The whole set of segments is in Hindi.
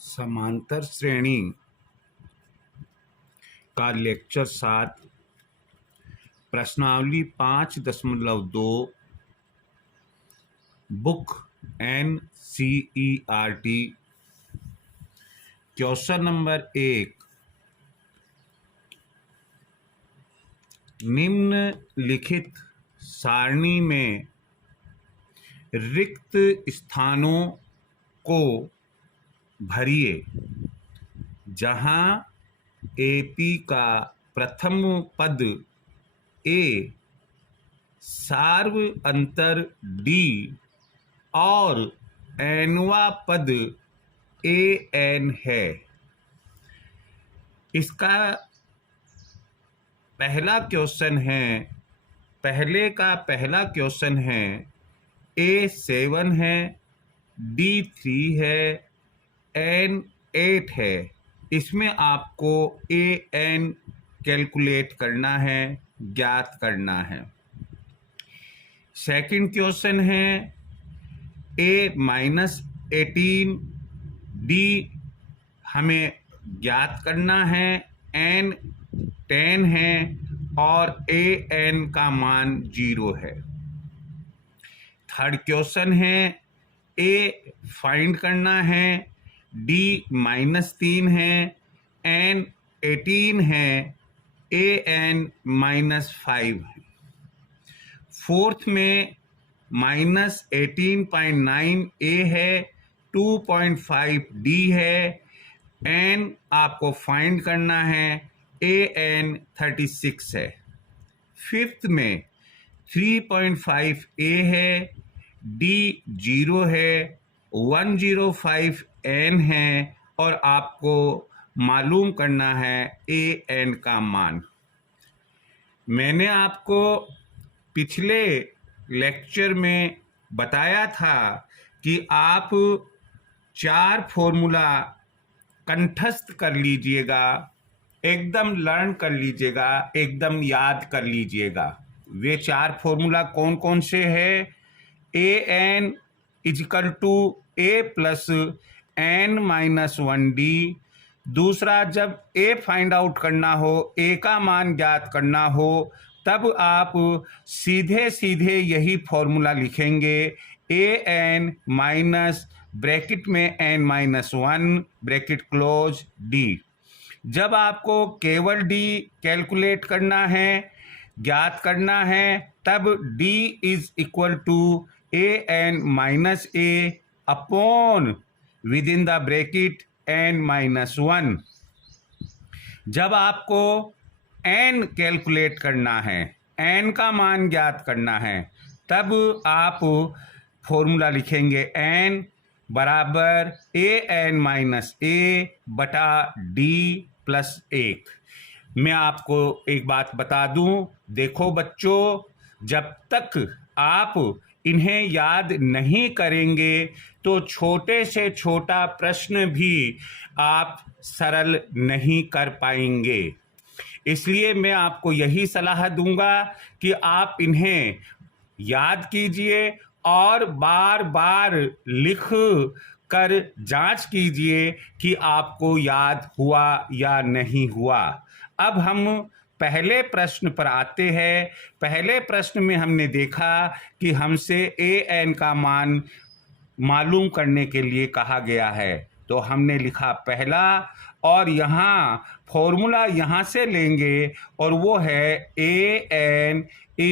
समांतर श्रेणी का लेक्चर 7 प्रश्नावली 5.2 बुक NCERT क्वेश्चन नंबर 1। निम्नलिखित सारणी में रिक्त स्थानों को भरिए जहां AP का प्रथम पद A सार्व अंतर D और nवा पद AN है। इसका पहला क्वेश्चन है A 7 है, D 3 है, N 8 है। इसमें आपको AN कैलकुलेट करना है, ज्ञात करना है। सेकंड क्वेश्चन है A -18 D हमें ज्ञात करना है, N 10 है और AN का मान 0 है। थर्ड क्वेश्चन है A फाइंड करना है, D -3 है, N 18 है, AN -5 है। फोर्थ में -18.9 A है, 2.5 D है, N आपको फाइंड करना है, AN 36 है। फिफ्थ में 3.5 A है, D 0 है, 105 N है और आपको मालूम करना है AN का मान। मैंने आपको पिछले लेक्चर में बताया था कि आप 4 फॉर्मूला कंठस्थ कर लीजिएगा, एकदम लर्न कर लीजिएगा, एकदम याद कर लीजिएगा। वे 4 फॉर्मूला कौन कौन से हैं? AN = A + N-1D। दूसरा, जब A फाइंड आउट करना हो, A का मान ज्ञात करना हो, तब आप सीधे यही फॉर्मूला लिखेंगे, AN माइनस ब्रैकेट में N-1 ब्रैकेट क्लोज D। जब आपको केवल D कैलकुलेट करना है, ज्ञात करना है, तब D = AN-A upon within the bracket N-1। जब आपको N कैलकुलेट करना है, N का मान ज्ञात करना है, तब आप फॉर्मूला लिखेंगे N बराबर AN-A बटा D + 1। मैं आपको एक बात बता दूं, देखो बच्चों, जब तक आप इन्हें याद नहीं करेंगे तो छोटे से छोटा प्रश्न भी आप सरल नहीं कर पाएंगे। इसलिए मैं आपको यही सलाह दूंगा कि आप इन्हें याद कीजिए और बार बार लिख कर जांच कीजिए कि आपको याद हुआ या नहीं हुआ। अब हम पहले प्रश्न पर आते हैं। पहले प्रश्न में हमने देखा कि हमसे AN का मान मालूम करने के लिए कहा गया है, तो हमने लिखा पहला, और यहाँ फॉर्मूला यहाँ से लेंगे और वो है AN =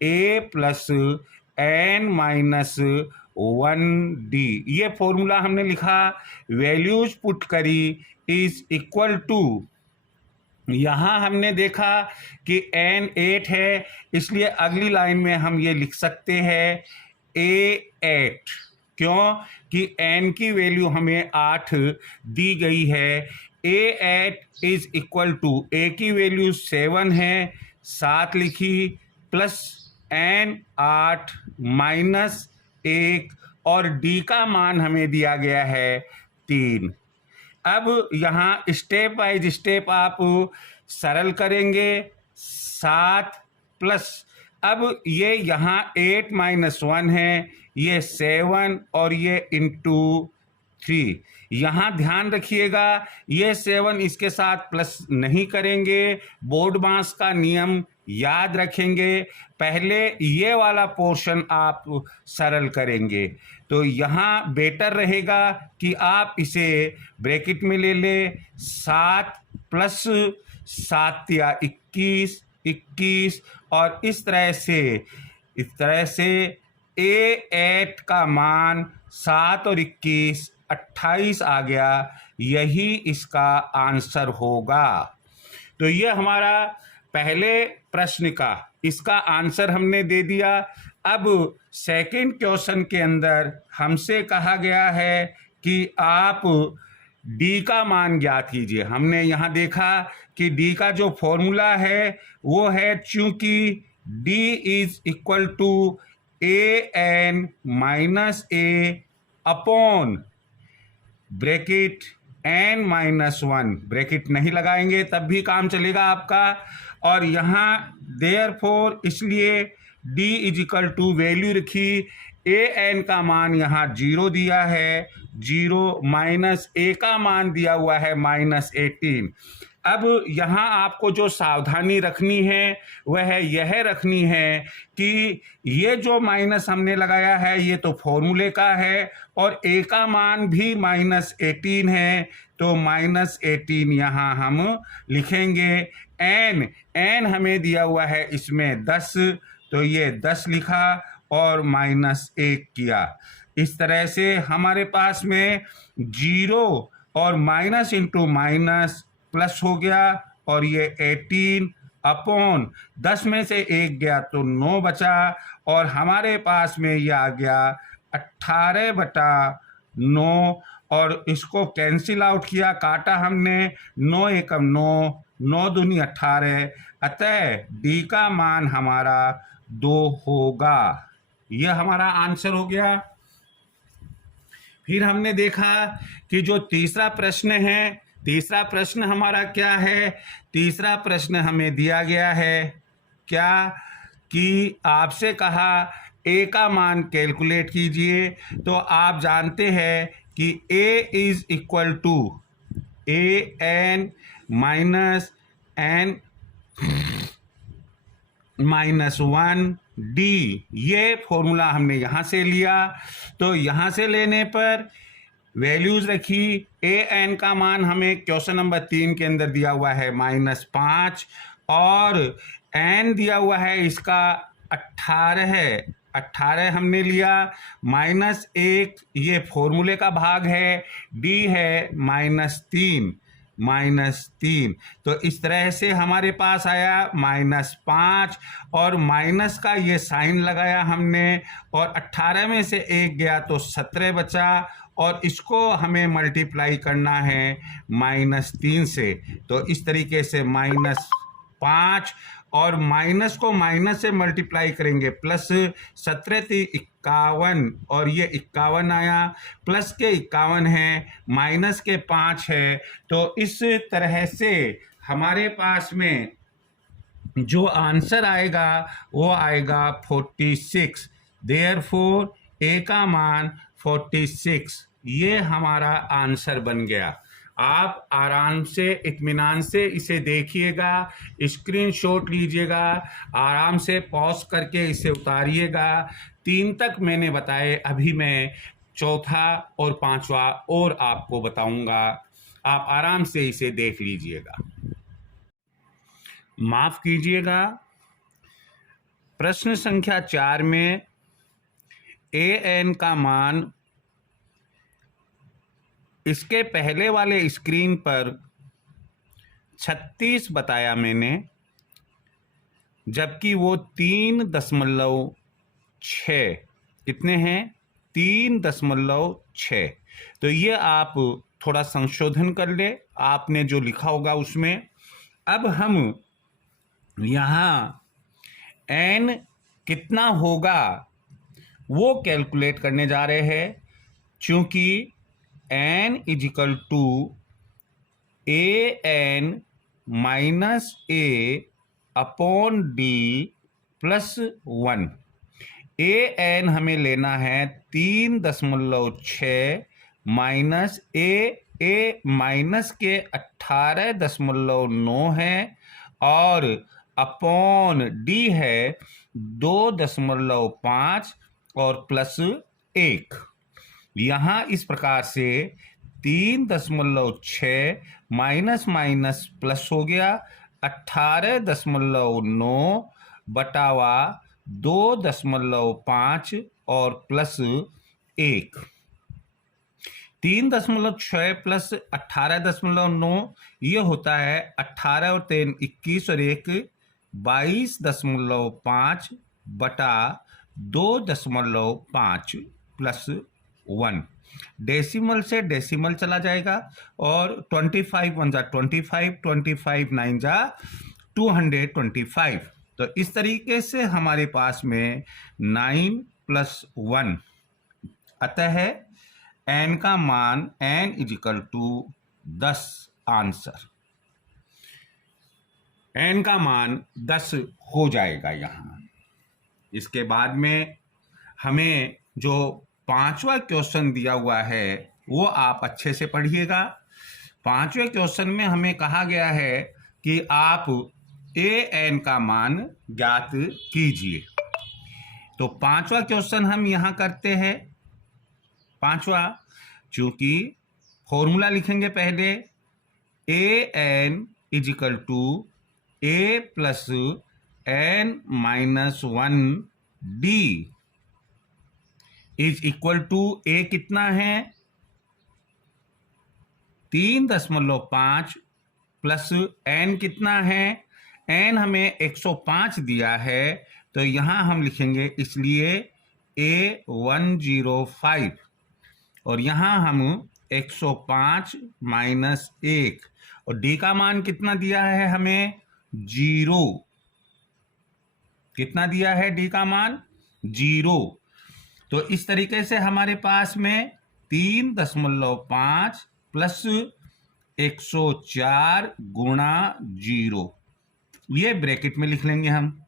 A + N-1D। ये फॉर्मूला हमने लिखा, वैल्यूज पुट करी, = यहाँ हमने देखा कि N 8 है, इसलिए अगली लाइन में हम ये लिख सकते हैं A8। क्यों? कि N की वैल्यू हमें 8 दी गई है। A8 = A की वैल्यू 7 है, 7 लिखी, प्लस N8 -1 और D का मान हमें दिया गया है 3। अब यहाँ स्टेप बाय स्टेप आप सरल करेंगे। 7 प्लस, अब ये यहाँ 8 - 1 है, ये 7 और ये इंटू 3। यहाँ ध्यान रखिएगा ये 7 इसके साथ प्लस नहीं करेंगे, बोर्ड मास का नियम याद रखेंगे, पहले ये वाला पोर्शन आप सरल करेंगे। तो यहाँ बेटर रहेगा कि आप इसे ब्रैकेट में ले ले, 7 प्लस 7 या 21, 21 और इस तरह से A8 का मान 7 और 21 28 आ गया, यही इसका आंसर होगा। तो ये हमारा पहले प्रश्न का इसका आंसर हमने दे दिया। अब सेकंड क्वेश्चन के अंदर हमसे कहा गया है कि आप डी का मान ज्ञात कीजिए। हमने यहाँ देखा कि डी का जो फॉर्मूला है वो है, चूंकि D is equal to A N minus A upon bracket N minus 1, bracket नहीं लगाएंगे तब भी काम चलेगा आपका। और यहाँ देयरफॉर इसलिए D is equal to value रखी, ए एन का मान यहाँ 0 दिया है, 0 माइनस ए का मान दिया हुआ है -18। अब यहाँ आपको जो सावधानी रखनी है वह यह रखनी है कि ये जो माइनस हमने लगाया है ये तो फॉर्मूले का है और ए का मान भी -18 है, तो -18 यहाँ हम लिखेंगे। एन हमें दिया हुआ है इसमें 10, तो ये 10 लिखा और -1 किया। इस तरह से हमारे पास में 0 और माइनस इंटू माइनस प्लस हो गया और ये 18 अपॉन 10 में से 1 गया तो 9 बचा और हमारे पास में ये आ गया 18/9 और इसको कैंसिल आउट किया, काटा हमने, 9 एकम 9, 9 दूनी 18, अतः डी का मान हमारा 2 होगा। यह हमारा आंसर हो गया। फिर हमने देखा कि जो तीसरा प्रश्न है, तीसरा प्रश्न हमारा क्या है? तीसरा प्रश्न हमें दिया गया है क्या कि आपसे कहा ए का मान कैलकुलेट कीजिए। तो आप जानते हैं कि a is equal to A N minus n -1 d, ये फॉर्मूला हमने यहाँ से लिया। तो यहाँ से लेने पर वैल्यूज रखी, ए एन का मान हमें क्वेश्चन नंबर 3 के अंदर दिया हुआ है -5 और एन दिया हुआ है इसका 18 है, 18 हमने लिया, -1 ये फॉर्मूले का भाग है, डी है -3, तो इस तरह से हमारे पास आया -5 और माइनस का ये साइन लगाया हमने और 18 में से 1 गया तो 17 बचा और इसको हमें मल्टीप्लाई करना है -3 से। तो इस तरीके से -5 और माइनस को माइनस से मल्टीप्लाई करेंगे, प्लस 17 थी 51 और ये 51 आया, प्लस के 51 है, माइनस के 5 है। तो इस तरह से हमारे पास में जो आंसर आएगा वो आएगा 46। देयरफॉर ए का मान 46, ये हमारा आंसर बन गया। आप आराम से इत्मीनान से इसे देखिएगा, स्क्रीनशॉट लीजिएगा, आराम से पॉज करके इसे उतारिएगा। 3 तक मैंने बताए, अभी मैं चौथा और 5वां और आपको बताऊंगा, आप आराम से इसे देख लीजिएगा। माफ कीजिएगा, प्रश्न संख्या 4 में ए एन का मान इसके पहले वाले स्क्रीन पर 36 बताया मैंने, जबकि वो 3.6 कितने हैं? 3.6। तो ये आप थोड़ा संशोधन कर ले, आपने जो लिखा होगा उसमें। अब हम यहाँ n कितना होगा वो कैलकुलेट करने जा रहे हैं, क्योंकि n is equal to A N minus A upon D plus 1। A N हमें लेना है 3.6 माइनस ए माइनस के 18.9 है और अपॉन डी है 2.5 और प्लस 1। यहाँ इस प्रकार से 3.6 माइनस माइनस प्लस हो गया 18.9 बटावा 2.5 और प्लस 1। 3.6 प्लस 18.9 ये होता है 18 और 3 21 और 1 22.5 बटा 2.5 प्लस 1। डेसिमल से डेसिमल चला जाएगा और 25 1 जा 25, 25 9 जा 225। तो इस तरीके से हमारे पास में 9 + 1, अतः n का मान n = 10 आंसर। n का मान 10 हो जाएगा यहाँ। इसके बाद में हमें जो 5वां क्वेश्चन दिया हुआ है वो आप अच्छे से पढ़िएगा। 5वें क्वेश्चन में हमें कहा गया है कि आप an का मान ज्ञात कीजिए। तो 5वां क्वेश्चन हम यहाँ करते हैं। 5वां, चूंकि फॉर्मूला लिखेंगे पहले, an = a + n - 1 d = a कितना है 3.5 प्लस n कितना है, n हमें 105 दिया है तो यहाँ हम लिखेंगे इसलिए A105 और यहाँ हम 105 माइनस 1 और d का मान कितना दिया है हमें 0। कितना दिया है d का मान 0। तो इस तरीके से हमारे पास में 3.5 प्लस 104 गुणा 0 ये ब्रैकेट में लिख लेंगे हम।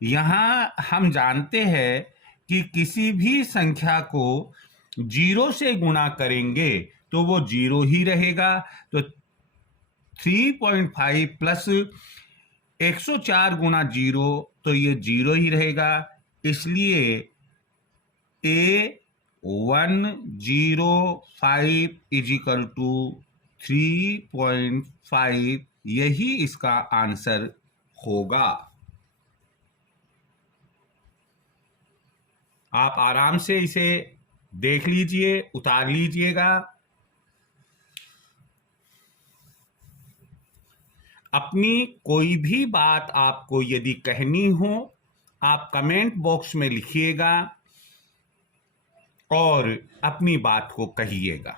यहाँ हम जानते हैं कि किसी भी संख्या को 0 से गुणा करेंगे तो वो 0 ही रहेगा। तो 3.5 प्लस 104 गुणा 0 तो ये 0 ही रहेगा। इसलिए A105 = 3.5 यही इसका आंसर होगा। आप आराम से इसे देख लीजिए, उतार लीजिएगा। अपनी कोई भी बात आपको यदि कहनी हो आप कमेंट बॉक्स में लिखिएगा और अपनी बात को कहिएगा।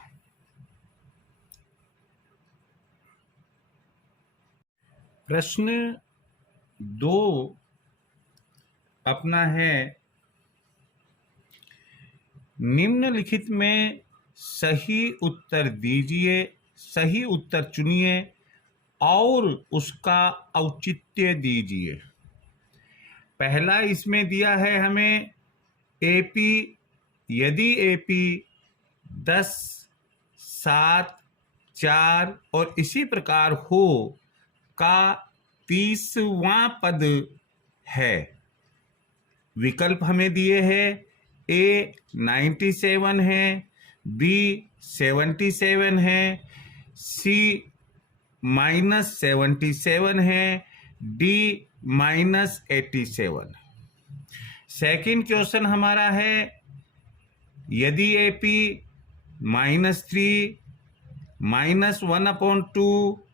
प्रश्न 2 अपना है, निम्नलिखित में सही उत्तर दीजिए, सही उत्तर चुनिए और उसका औचित्य दीजिए। पहला इसमें दिया है हमें एपी, यदि एपी 10, 7, 4 और इसी प्रकार हो का 30वां पद है। विकल्प हमें दिए हैं, ए 97 है, बी 77 है, सी -77 है, डी -87। सेकंड क्वेश्चन हमारा है, यदि एपी -3, -1/2,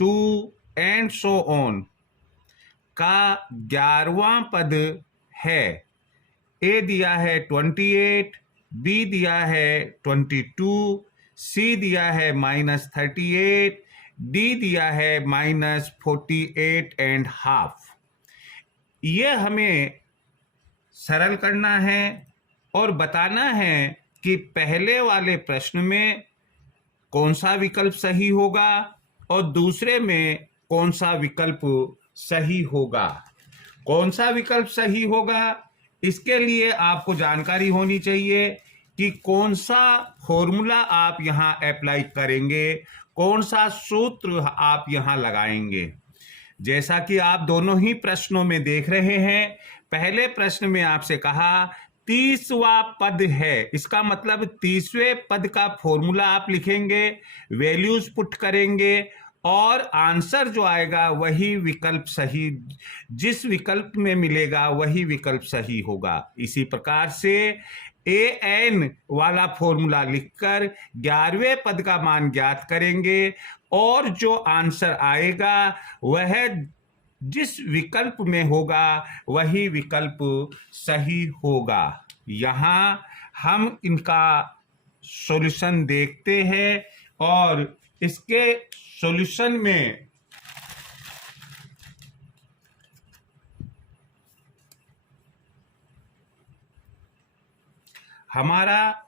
2 एंड सो ऑन का 11वां पद है। ए दिया है 28, बी दिया है 22, सी दिया है -38, डी दिया है -48.5। ये हमें सरल करना है और बताना है कि पहले वाले प्रश्न में कौन सा विकल्प सही होगा और दूसरे में कौन सा विकल्प सही होगा। कौन सा विकल्प सही होगा इसके लिए आपको जानकारी होनी चाहिए कि कौन सा फॉर्मूला आप यहां अप्लाई करेंगे, कौन सा सूत्र आप यहां लगाएंगे। जैसा कि आप दोनों ही प्रश्नों में देख रहे हैं, पहले प्रश्न में आपसे कहा 30वां पद है, इसका मतलब 30वें पद का फॉर्मूला आप लिखेंगे, वैल्यूज पुट करेंगे और आंसर जो आएगा वही विकल्प सही, जिस विकल्प में मिलेगा वही विकल्प सही होगा। इसी प्रकार से an वाला फॉर्मूला लिखकर 11वें पद का मान ज्ञात करेंगे और जो आंसर आएगा वह जिस विकल्प में होगा वही विकल्प सही होगा। यहाँ हम इनका सॉल्यूशन देखते हैं और इसके सॉल्यूशन में हमारा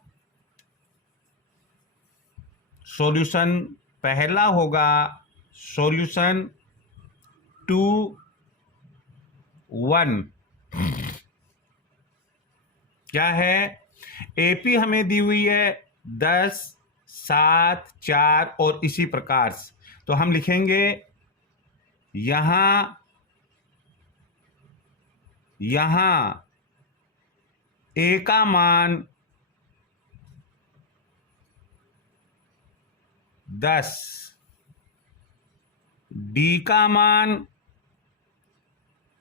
सॉल्यूशन पहला होगा सॉल्यूशन 2(1). क्या है, एपी हमें दी हुई है 10, 7, 4 और इसी प्रकार से, तो हम लिखेंगे यहां ए का मान 10, डी का मान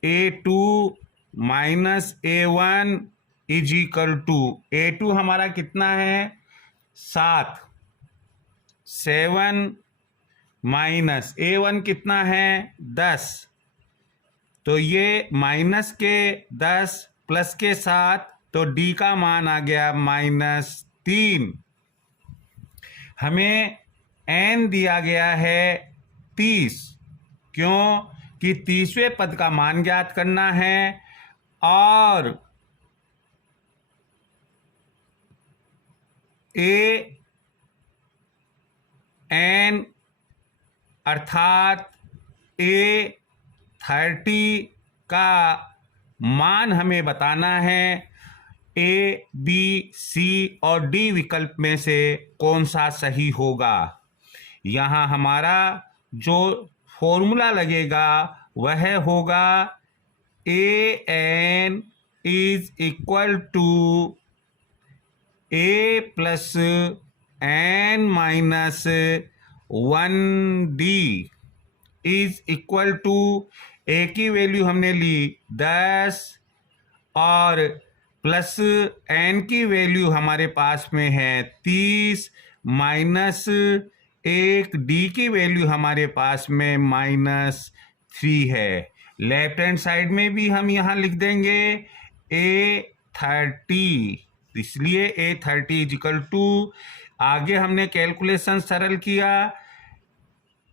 A2 minus A1 is equal to, A2 हमारा कितना है 7, 7 माइनस A1 कितना है 10, तो ये माइनस के 10 प्लस के 7, तो डी का मान आ गया -3। हमें n दिया गया है 30, क्यों कि 30वें पद का मान ज्ञात करना है और an अर्थात A30 का मान हमें बताना है A, B, C और D विकल्प में से कौन सा सही होगा। यहाँ हमारा जो फॉर्मूला लगेगा वह होगा an is equal to A plus n minus 1D is equal to, A की वैल्यू हमने ली 10 और प्लस n की वैल्यू हमारे पास में है 30 माइनस 1, D की वैल्यू हमारे पास में -3 है। लेफ्ट हैंड साइड में भी हम यहाँ लिख देंगे A30, इसलिए A30 इज इक्वल टू, आगे हमने कैलकुलेशन सरल किया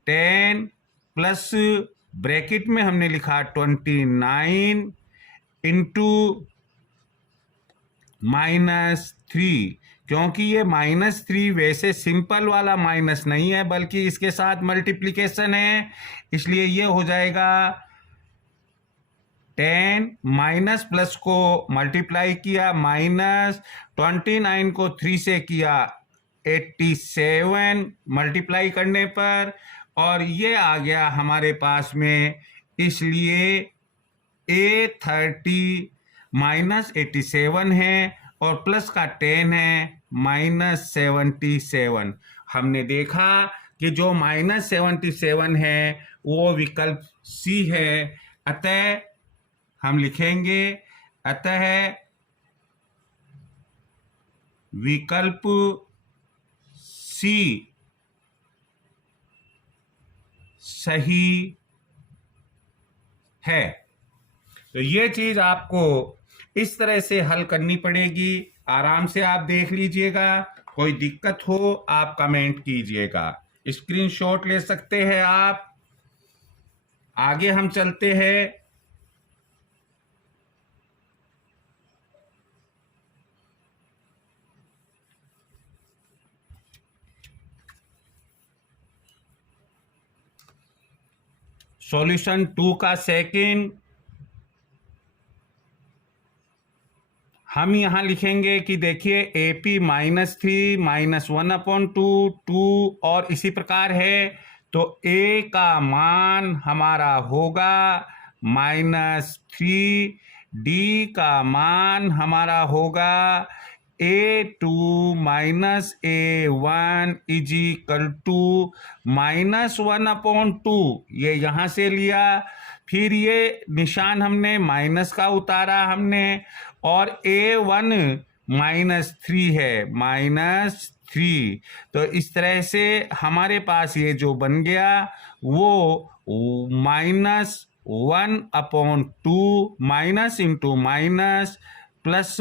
10 प्लस ब्रैकेट में हमने लिखा 29 इंटू -3, क्योंकि ये -3 वैसे सिंपल वाला माइनस नहीं है बल्कि इसके साथ मल्टीप्लिकेशन है, इसलिए ये हो जाएगा 10 माइनस प्लस को मल्टीप्लाई किया -29 को 3 से किया 87 मल्टीप्लाई करने पर, और ये आ गया हमारे पास में, इसलिए A30 -87 है और प्लस का 10 है -77। हमने देखा कि जो -77 है वो विकल्प सी है, अतः हम लिखेंगे अतः विकल्प सी सही है। तो ये चीज आपको इस तरह से हल करनी पड़ेगी, आराम से आप देख लीजिएगा, कोई दिक्कत हो आप कमेंट कीजिएगा, स्क्रीनशॉट ले सकते हैं आप। आगे हम चलते हैं। सॉल्यूशन 2 का सेकंड हम यहाँ लिखेंगे कि देखिए AP -3 -1/2 2 और इसी प्रकार है, तो A का मान हमारा होगा -3, D का मान हमारा होगा A2 -A1 = -1/2। ये यहाँ से लिया, फिर ये निशान हमने माइनस का उतारा हमने, और A1 -3 है, -3। तो इस तरह से हमारे पास ये जो बन गया वो -1/2 माइनस इंटू माइनस प्लस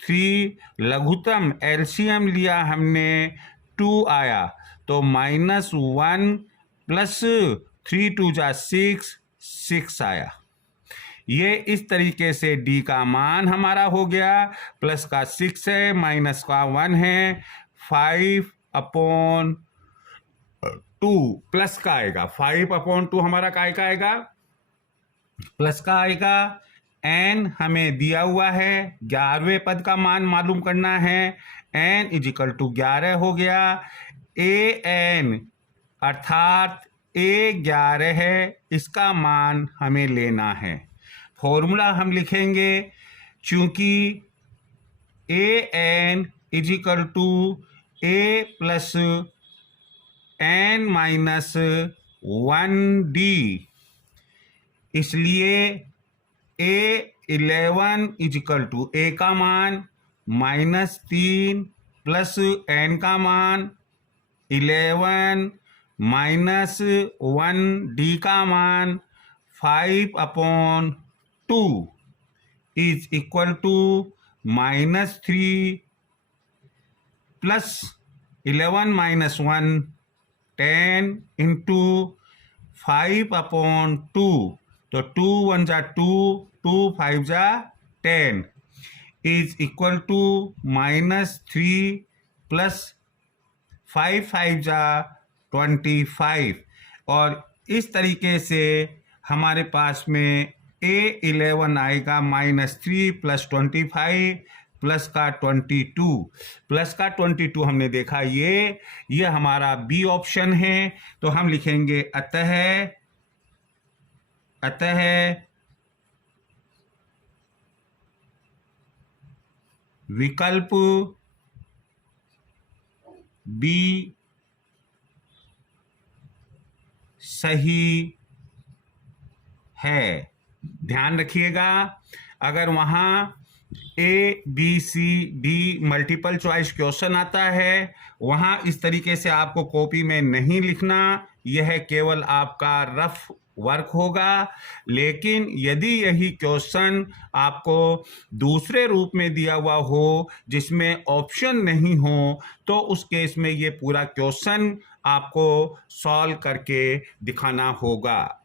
3, लघुत्तम एलसीएम लिया हमने 2 आया, तो -1 प्लस 3 2 जा 6 आया। ये इस तरीके से D का मान हमारा हो गया, प्लस का 6 है, माइनस का 1 है, 5/2 प्लस का आएगा, 5/2 हमारा काय का आएगा, प्लस का आएगा। n हमें दिया हुआ है, 11वें पद का मान मालूम करना है, n = 11 हो गया। an अर्थात A 11 है, इसका मान हमें लेना है। फॉर्मूला हम लिखेंगे, चूंकि an = A प्लस n-1D, इसलिए A11 = A का मान -3 प्लस n का मान 11 -1 D का मान 5/2 = -3 प्लस 11 -1 10 इंटू 5/2, तो 2 1 जा 2, 2 5 जा 10 = -3 प्लस 5 5 जा 25। और इस तरीके से हमारे पास में A11 आएगा -3 प्लस 25 प्लस का 22, प्लस का 22 हमने देखा ये हमारा बी ऑप्शन है। तो हम लिखेंगे अतः विकल्प बी सही है। ध्यान रखिएगा, अगर वहाँ ABCD मल्टीपल चॉइस क्वेश्चन आता है, वहाँ इस तरीके से आपको कॉपी में नहीं लिखना, यह केवल आपका रफ वर्क होगा। लेकिन यदि यही क्वेश्चन आपको दूसरे रूप में दिया हुआ हो जिसमें ऑप्शन नहीं हो, तो उस केस में ये पूरा क्वेश्चन आपको सॉल्व करके दिखाना होगा।